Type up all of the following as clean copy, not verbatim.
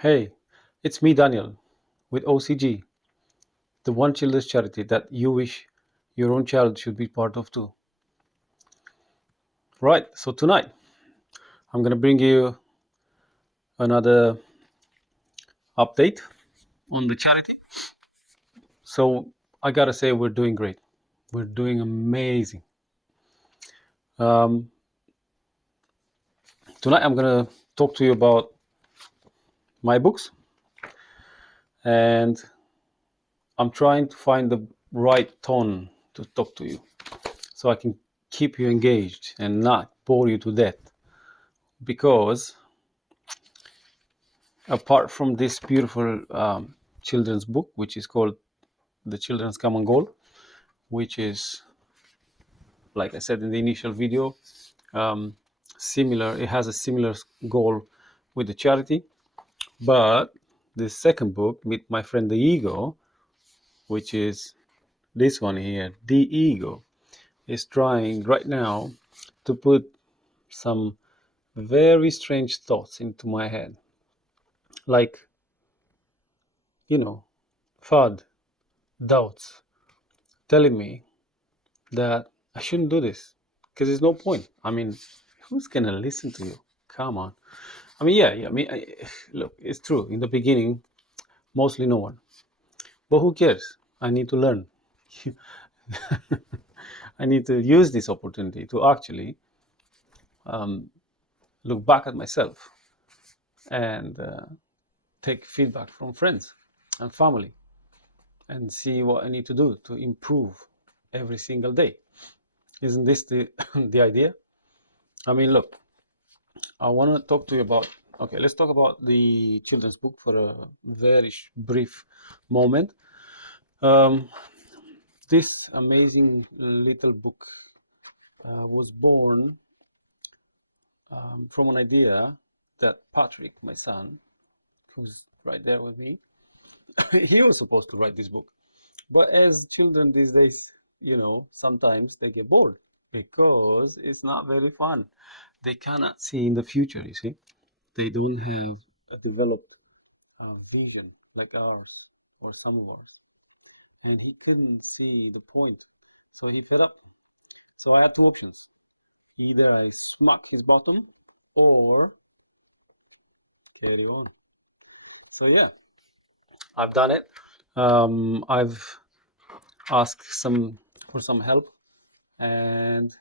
Hey, it's me, Daniel, with OCG, the one children's charity that you wish your own child should be part of too. Right, so tonight I'm going to bring you another update on the charity. So I got to say, we're doing great. We're doing amazing. Um, Tonight I'm going to talk to you about my books, and I'm trying to find the right tone to talk to you so I can keep you engaged and not bore you to death. Because apart from this beautiful children's book, which is called The Children's Common Goal, which is, like I said in the initial video, um, similar. It has a similar goal with the charity. But the second book, Meet My Friend the Ego, which is this one here, The Ego, is trying right now to put some very strange thoughts into my head. Like, FUD, doubts, telling me that I shouldn't do this because there's no point. I mean, who's gonna listen to you? Come on. I mean, yeah. I mean, look, it's true. In the beginning, mostly no one. But who cares? I need to learn. I need to use this opportunity to actually um, look back at myself and take feedback from friends and family and see what I need to do to improve every single day. Isn't this the the idea? I mean, look, I want to talk to you about. Okay, let's talk about the children's book for a very brief moment. Um, this amazing little book was born from an idea that Patrick, my son, who's right there with me, he was supposed to write this book. But as children these days, sometimes they get bored because it's not very fun. They cannot see in the future, you see. They don't have a developed vision like ours or some of ours. And he couldn't see the point. So he fed up. So I had two options. Either I smack his bottom or carry on. So yeah, I've done it. I've asked for some help, and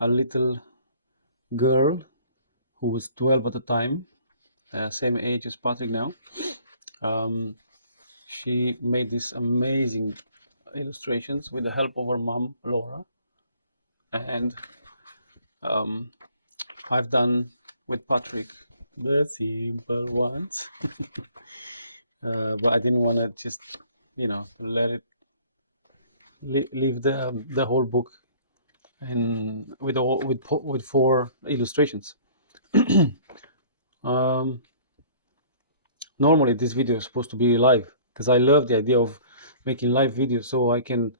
a little girl who was 12 at the time, same age as Patrick now, um, she made these amazing illustrations with the help of her mom, Laura, and um, I've done with Patrick the simple ones, but I didn't want to just, let it leave the whole book and with four illustrations. um, Normally, this video is supposed to be live because I love the idea of making live videos so I can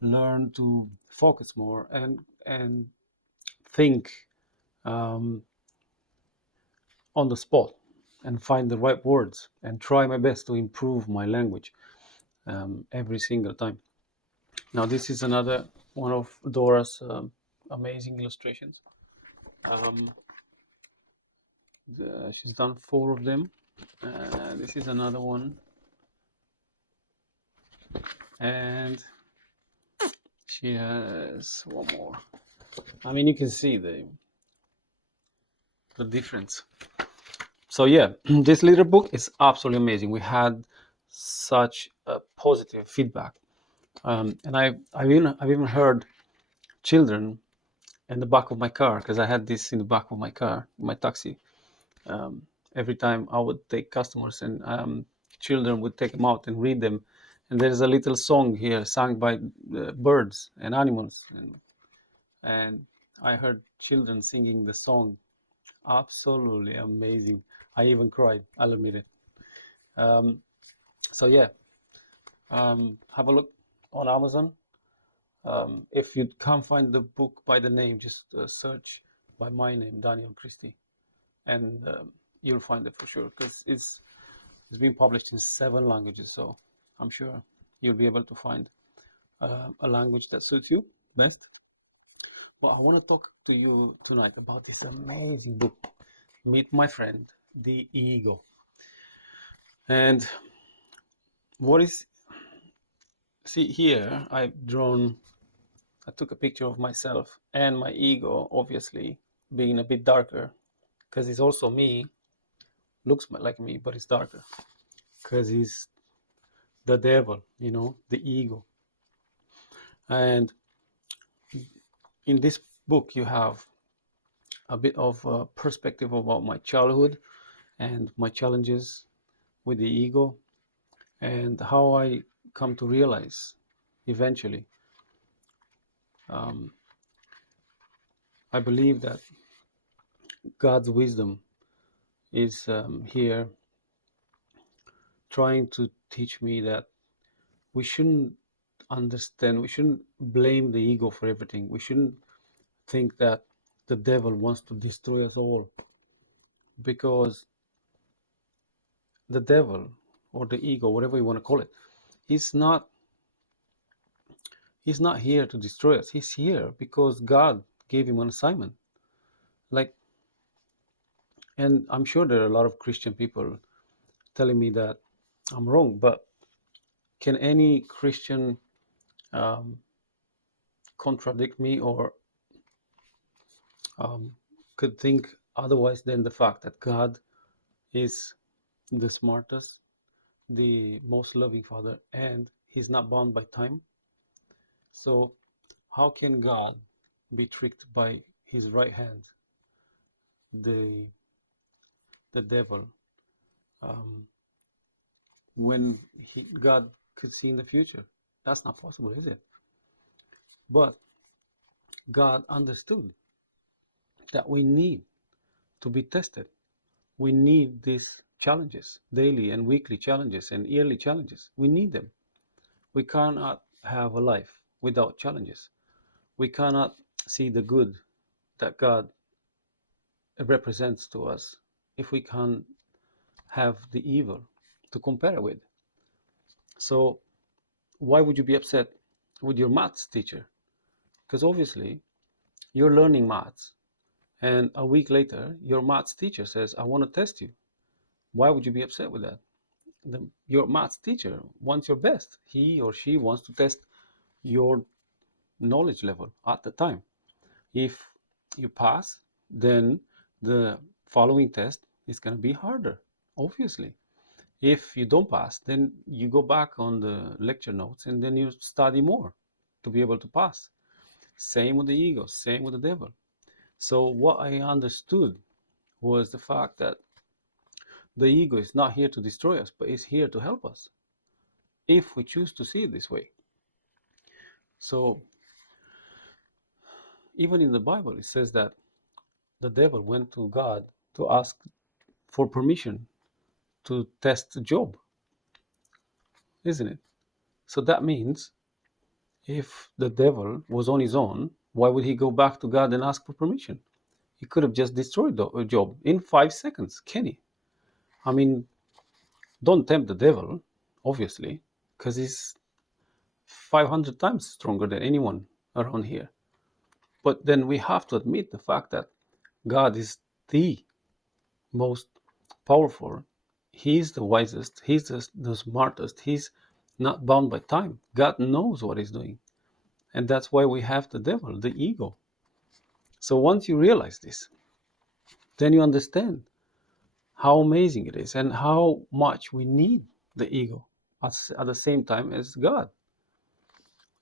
learn to focus more and think um, on the spot and find the right words and try my best to improve my language every single time. Now, this is another one of Dora's amazing illustrations. Um, she's done four of them. This is another one, and she has one more. I mean, you can see the difference. So yeah, this little book is absolutely amazing. We had such a positive feedback, and I've even heard children in the back of my car, because I had this in the back of my car, my taxi. Every time I would take customers, and children would take them out and read them, and there's a little song here sung by birds and animals, and I heard children singing the song. Absolutely amazing. I even cried, I'll admit it. Um, so yeah, have a look on Amazon. If you can't find the book by the name, just search by my name, Daniel Christie, and you'll find it for sure, because It's been published in 7 languages, so I'm sure you'll be able to find a language that suits you best. But I want to talk to you tonight about this amazing book, Meet My Friend, The Ego. And what is, see here, I took a picture of myself and my ego, obviously, being a bit darker, because it's also me, looks like me, but it's darker, because he's the devil, the ego. And in this book, you have a bit of a perspective about my childhood and my challenges with the ego, and how I come to realize eventually. Um, I believe that God's wisdom is here trying to teach me that we shouldn't we shouldn't blame the ego for everything. We shouldn't think that the devil wants to destroy us all, because the devil or the ego, whatever you want to call it, he's not he's not here to destroy us. He's here because God gave him an assignment. Like, and I'm sure there are a lot of Christian people telling me that I'm wrong, but can any Christian um, contradict me, or could think otherwise than the fact that God is the smartest, the most loving Father, and he's not bound by time? So how can God be tricked by his right hand, the devil, um, when God could see in the future? That's not possible, is it? But God understood that we need to be tested. We need these challenges, daily and weekly challenges and yearly challenges. We need them. We cannot have a life without challenges. We cannot see the good that God represents to us if we can't have the evil to compare with. So why would you be upset with your maths teacher? Because obviously you're learning maths, and a week later your maths teacher says, I want to test you. Why would you be upset with that? Your maths teacher wants your best. He or she wants to test your knowledge level at the time. If you pass, then the following test is going to be harder, obviously. If you don't pass, then you go back on the lecture notes and then you study more to be able to pass. Same with the ego, same with the devil. So what I understood was the fact that the ego is not here to destroy us, but is here to help us, if we choose to see it this way. So even in the Bible, it says that the devil went to God to ask for permission to test Job, isn't it? So that means if the devil was on his own, why would he go back to God and ask for permission? He could have just destroyed Job in 5 seconds, can he? I mean, don't tempt the devil, obviously, because he's 500 times stronger than anyone around here. But then we have to admit the fact that God is the most powerful. He's the wisest. He's the smartest. He's not bound by time. God knows what he's doing. And that's why we have the devil, the ego. So once you realize this, then you understand how amazing it is and how much we need the ego at the same time as God.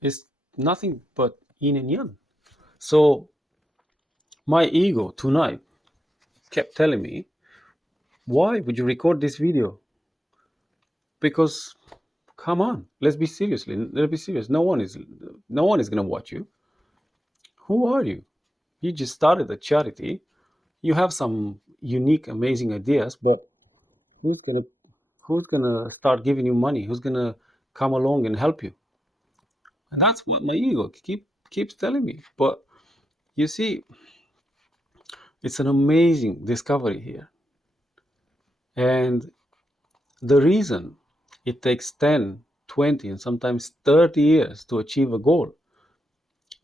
It's nothing but yin and yang. So my ego tonight kept telling me, why would you record this video? Because come on, let's be serious. No one is gonna watch you. Who are you? You just started a charity. You have some unique, amazing ideas, but who's gonna who's gonna start giving you money? Who's gonna come along and help you? And that's what my ego keeps telling me. But you see, it's an amazing discovery here. And The reason it takes 10, 20, and sometimes 30 years to achieve a goal,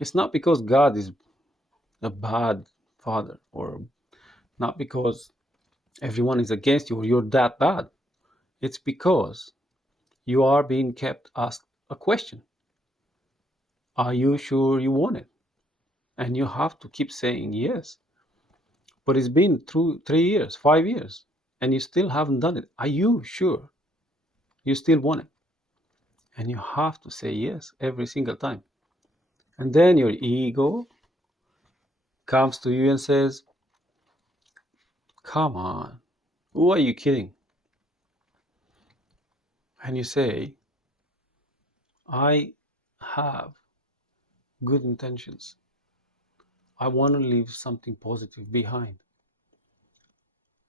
it's not because God is a bad father, or not because everyone is against you or you're that bad. It's because you are being kept asked a question. Are you sure you want it? And you have to keep saying yes. But it's been through 3 years, 5 years, and you still haven't done it. Are you sure you still want it? And you have to say yes every single time. And then your ego comes to you and says, come on, who are you kidding? And you say, I have good intentions. I want to leave something positive behind.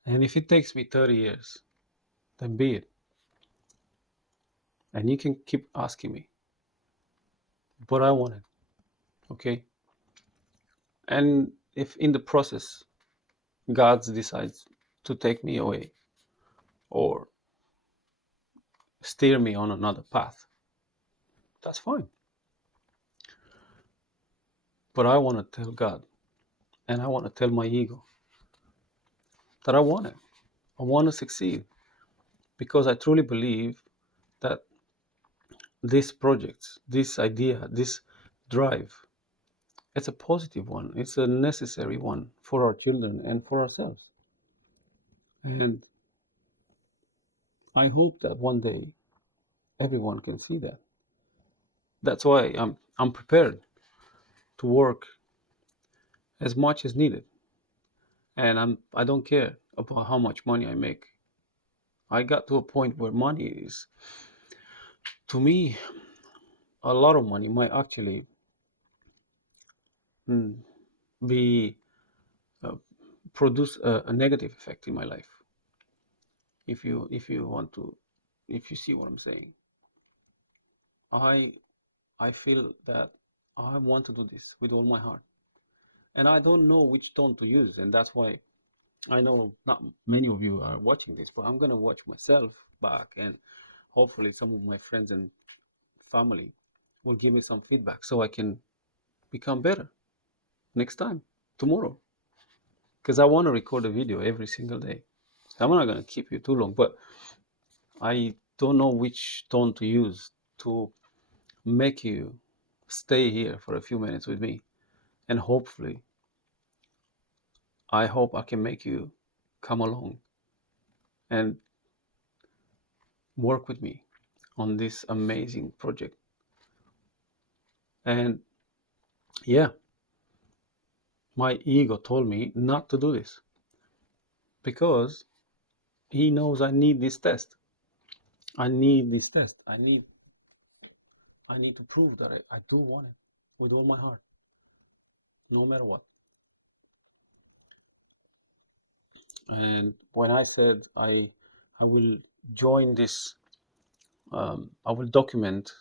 And if it takes me 30 years, then be it. And you can keep asking me, but I want it. Okay? And if in the process God decides to take me away or steer me on another path, that's fine. But I want to tell God, and I want to tell my ego that I want it. I want to succeed, because I truly believe that this project, this idea, this drive, it's a positive one. It's a necessary one for our children and for ourselves. And I hope that one day everyone can see that. That's why I'm prepared to work as much as needed. And I don't care about how much money I make. I got to a point where money is, to me, a lot of money might actually mm, be uh, produce a negative effect in my life. If you want to, if you see what I'm saying, I I feel that I want to do this with all my heart, and I don't know which tone to use, and that's why I know not many of you are watching this, but I'm gonna watch myself back, and hopefully some of my friends and family will give me some feedback so I can become better next time, tomorrow, because I want to record a video every single day. I'm not gonna keep you too long, but I don't know which tone to use to make you stay here for a few minutes with me, and hopefully I hope I can make you come along and work with me on this amazing project. And yeah, my ego told me not to do this because he knows I need this test. I need this test. I need to prove that I do want it with all my heart, no matter what. And when I said I will join this, I will document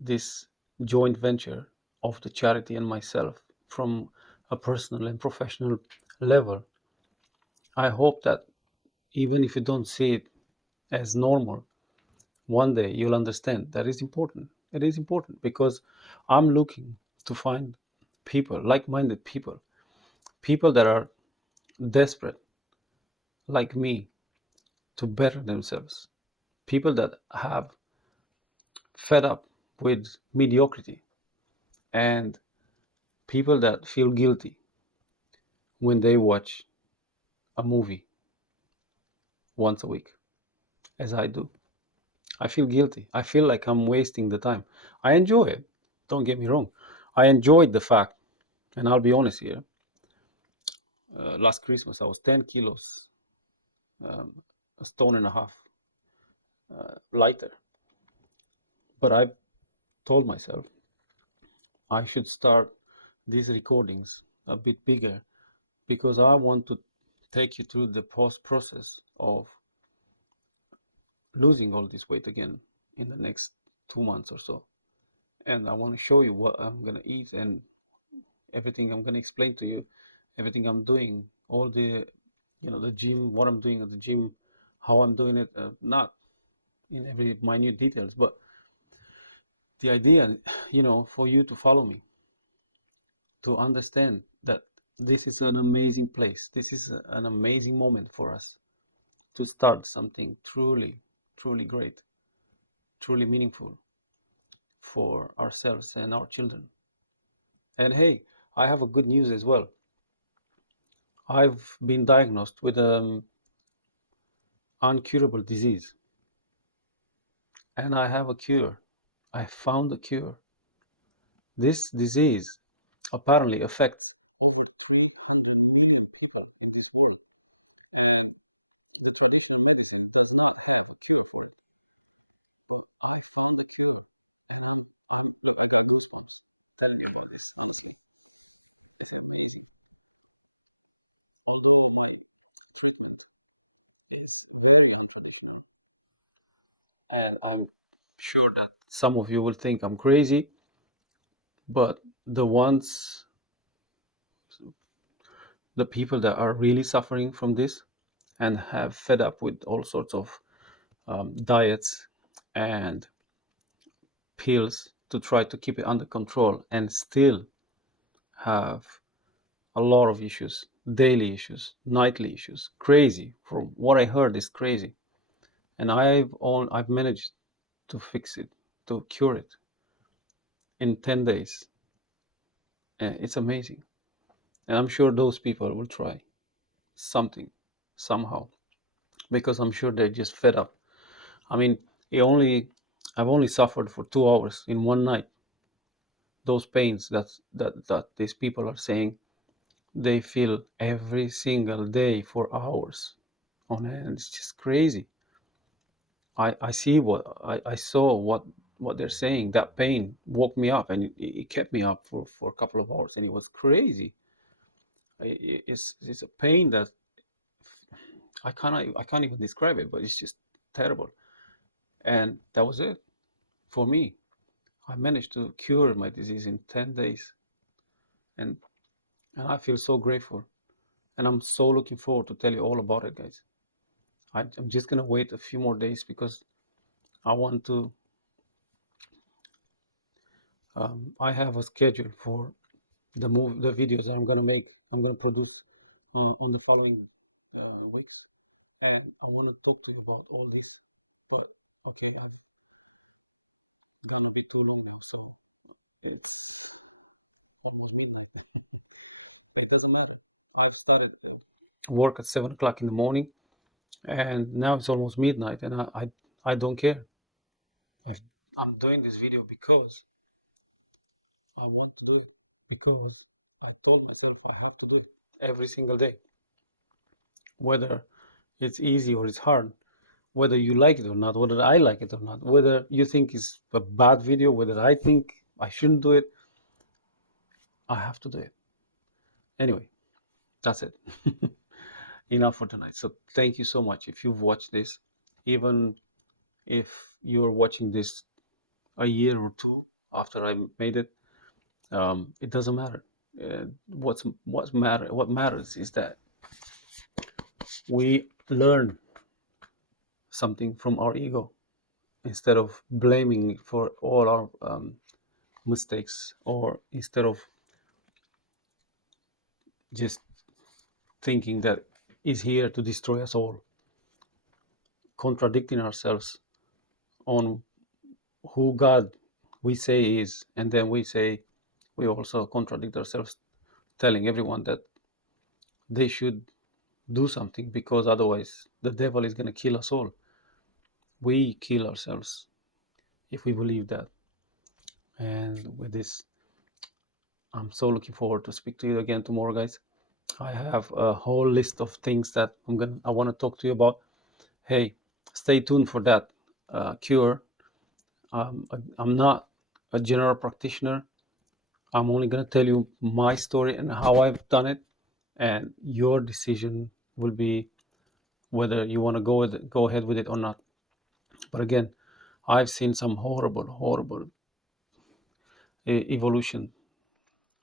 this joint venture of the charity and myself from a personal and professional level. I hope that even if you don't see it as normal, one day you'll understand that it's important. It is important because I'm looking to find people, like minded people, people that are desperate, like me, to better themselves, people that have fed up with mediocrity, and people that feel guilty when they watch a movie once a week, as I do. I feel guilty. I feel like I'm wasting the time. I enjoy it. Don't get me wrong. I enjoyed the fact, and I'll be honest here, last Christmas I was 10 kilos, um, a stone and a half lighter. But I told myself I should start these recordings a bit bigger because I want to take you through the post process of losing all this weight again in the next 2 months or so. And I want to show you what I'm going to eat and everything. I'm going to explain to you everything I'm doing, all the, the gym, what I'm doing at the gym, how I'm doing it, not in every minute details, but the idea, for you to follow me, to understand that this is an amazing place. This is an amazing moment for us to start something truly, truly great, truly meaningful for ourselves and our children. And hey, I have a good news as well. I've been diagnosed with an uncurable disease, and I have a cure. I found a cure. This disease apparently affects. And I'm sure that some of you will think I'm crazy, but the ones, the people that are really suffering from this and have fed up with all sorts of diets and pills to try to keep it under control and still have a lot of issues, daily issues, nightly issues, crazy. From what I heard is crazy, and I've managed to fix it, to cure it in 10 days. It's amazing, and I'm sure those people will try something somehow, because I'm sure they're just fed up. I mean, it only I've only suffered for 2 hours in one night. Those pains that these people are saying they feel every single day for hours on end. It's just crazy. I see I saw what they're saying. That pain woke me up, and it kept me up for a couple of hours, and it was crazy. It's a pain that I can't even describe it, but it's just terrible. And that was it for me. I managed to cure my disease in 10 days, and I feel so grateful, and I'm so looking forward to tell you all about it, guys. I'm just gonna wait a few more days because I want to. I have a schedule for the videos I'm gonna make. I'm gonna produce on the following weeks, and I want to talk to you about all this. But okay, I'm gonna be too long now, so it's almost midnight. It doesn't matter. I've started work at 7 o'clock in the morning, and now it's almost midnight, and I don't care. I- I'm doing this video because I want to do it, because I told myself I have to do it every single day, whether it's easy or it's hard, whether you like it or not, whether I like it or not, whether you think it's a bad video, whether I think I shouldn't do it, I have to do it. Anyway, that's it. Enough for tonight. So thank you so much if you've watched this, even if you're watching this a year or two after I made it. It doesn't matter. What matters is that we learn something from our ego instead of blaming it for all our mistakes, or instead of just thinking that is here to destroy us all, contradicting ourselves on who God we say is, and then we also contradict ourselves, telling everyone that they should do something because otherwise the devil is going to kill us all. We kill ourselves if we believe that. And with this, I'm so looking forward to speak to you again tomorrow, guys. I have a whole list of things that I want to talk to you about. Hey, stay tuned for that cure. I'm not a general practitioner. I'm only going to tell you my story and how I've done it, and your decision will be whether you want to go ahead with it or not. But again, I've seen some horrible, horrible evolution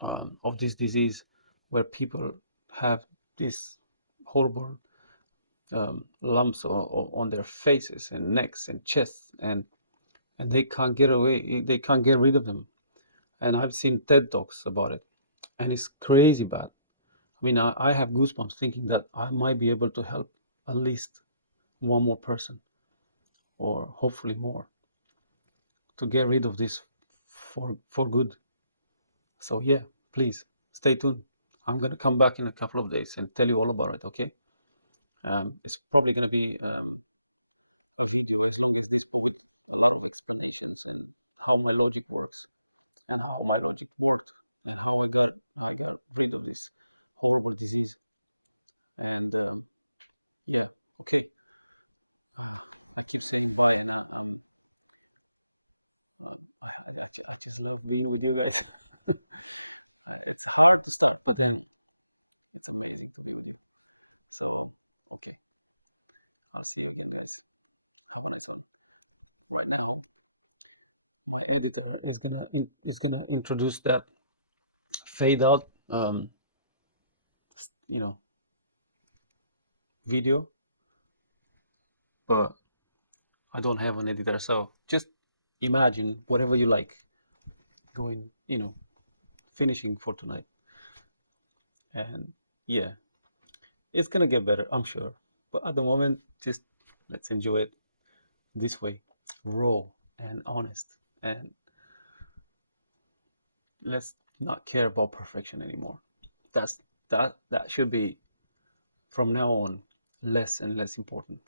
of this disease, where people have this horrible lumps on their faces and necks and chests, and they can't get away. They can't get rid of them. And I've seen TED talks about it, and it's crazy bad. I mean, I have goosebumps thinking that I might be able to help at least one more person, or hopefully more, to get rid of this for good. So yeah, please stay tuned. I'm gonna come back in a couple of days and tell you all about it. Okay? It's probably gonna be how my logic works and how my logic works and how we got rid of this horrible disease. And yeah, okay. Let's just say what I know. Do you do that? Yeah. It's amazing. So, okay, I'll see you guys. So, right now, my editor is gonna introduce that fade out, you know, video, but I don't have an editor, so just imagine whatever you like going, finishing for tonight. And yeah, it's gonna get better, I'm sure. But at the moment, just let's enjoy it this way, raw and honest, and let's not care about perfection anymore. That's that should be from now on less and less important.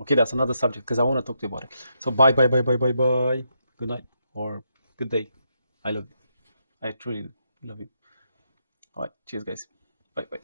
Okay, that's another subject because I want to talk to you about it. So bye, bye, bye, bye, bye, bye. Good night or good day. I love you. I truly love you. All right, cheers, guys. Bye, bye.